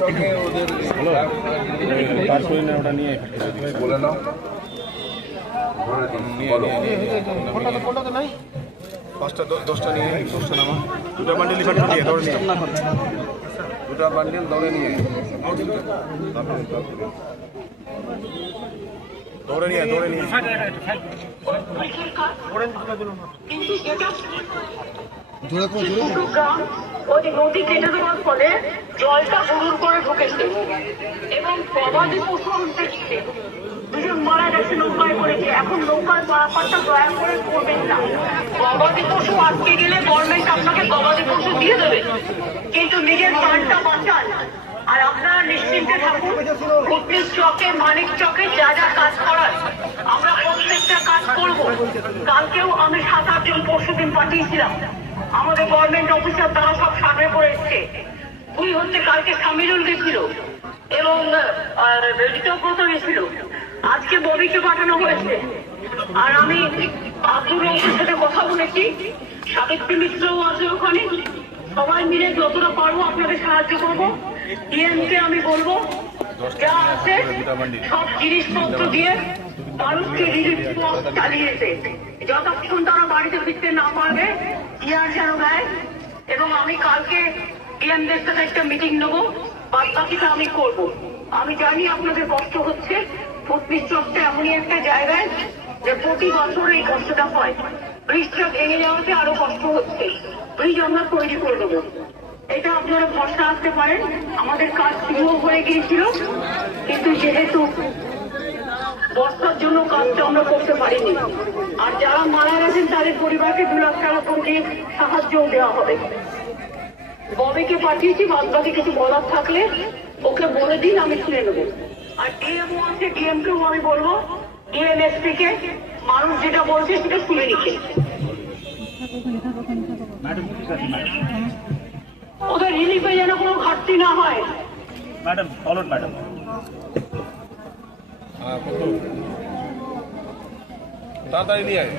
চকে ওদের ওটা নিয়ে বলে নাও পাঁচটা 10টা নিয়ে 10টা নামা দুটো বান্ডিল লিফাটা দিয়ে দৌড়ে নিয়ে দুটা বান্ডিল দৌড়ে নিয়ে দৌড়ে নিয়ে নদী কেটে দেওয়ার ফলে জলটা হুড়ুর করে ঢুকেছে এবং গবাদি পশু আনতে গিয়ে দুজন মারা গেছে নৌকায় করেছে। এখন নৌকার পারাপারটা দয়া করে করবেন না। গবাদি পশু আটকে গেলে গভর্নমেন্ট আপনাকে গবাদি পশু দিয়ে দেবে, কিন্তু নিজের প্রাণটা বাঁচান। আর আপনারা নিশ্চিন্তে থাকুন, কুটনির চকে মানিক চকে যা যা কাজ করার আমরা প্রত্যেকটা কাজ করবো। কালকেও আমি 7-8 জন পরশুদিন পাঠিয়েছিলাম, আমাদের গভর্নমেন্ট অফিসার তারা সব সামনে করে এসছে। দুই হচ্ছে কালকে সামিরুল গেছিল এবং ঋতব্রত গেছিল, আজকে ববিকে পাঠানো হয়েছে। আর আমি আব্দুর রহমানের সাথে কথা বলেছি, সাবিত্রী মিত্রও আছে ওখানে। সবাই মিলে যতটা পারবো আপনাদের সাহায্য করবো। ডিএমকে আমি বলবো যা আছে সব জিনিসপত্র দিয়ে মানুষকে রিলিফ চালিয়েছে। যতক্ষণ তারা বাড়িতে ফিরতে না পারবে ইয়ার যেন দেয়। এবং আমি কালকে ডিএমদের সাথে একটা মিটিং নেবো, বাদ বাকিটা আমি করবো। আমি জানি আপনাদের কষ্ট হচ্ছে, কুটনির চকটা এমনই একটা জায়গায় যে প্রতি বছর এই কষ্টটা হয়। ব্রিজটা ভেঙে যাওয়াতে আরো কষ্ট হচ্ছে, ব্রিজ আমরা তৈরি করে দেবো, এটা আপনারা ভরসা আসতে পারেন। আমাদের কাজ শুরু হয়ে গিয়েছিল, কিন্তু যেহেতু বর্ষার জন্য কাজটা আমরা করতে পারিনি। আর যারা মারা গেছেন তাদের পরিবারকে 2 লাখ টাকা করে সাহায্যও দেওয়া হবে। ববিকে পাঠিয়েছি, বাদ বাকি কিছু বলার থাকলে ওকে বলে দিন, আমি শুনে নেবো। আর ডিএমও আছে, ডিএমকেও আমি বলবো ডিএমএসপি কে মানুষ যেটা বলছে সেটা শুনে নিচ্ছে। ওদের রিলিফে যেন কোনো ঘাটতি না হয়। ম্যাডাম ফলোড ম্যাডাম তাড়াতাড়ি নিয়ে আয়।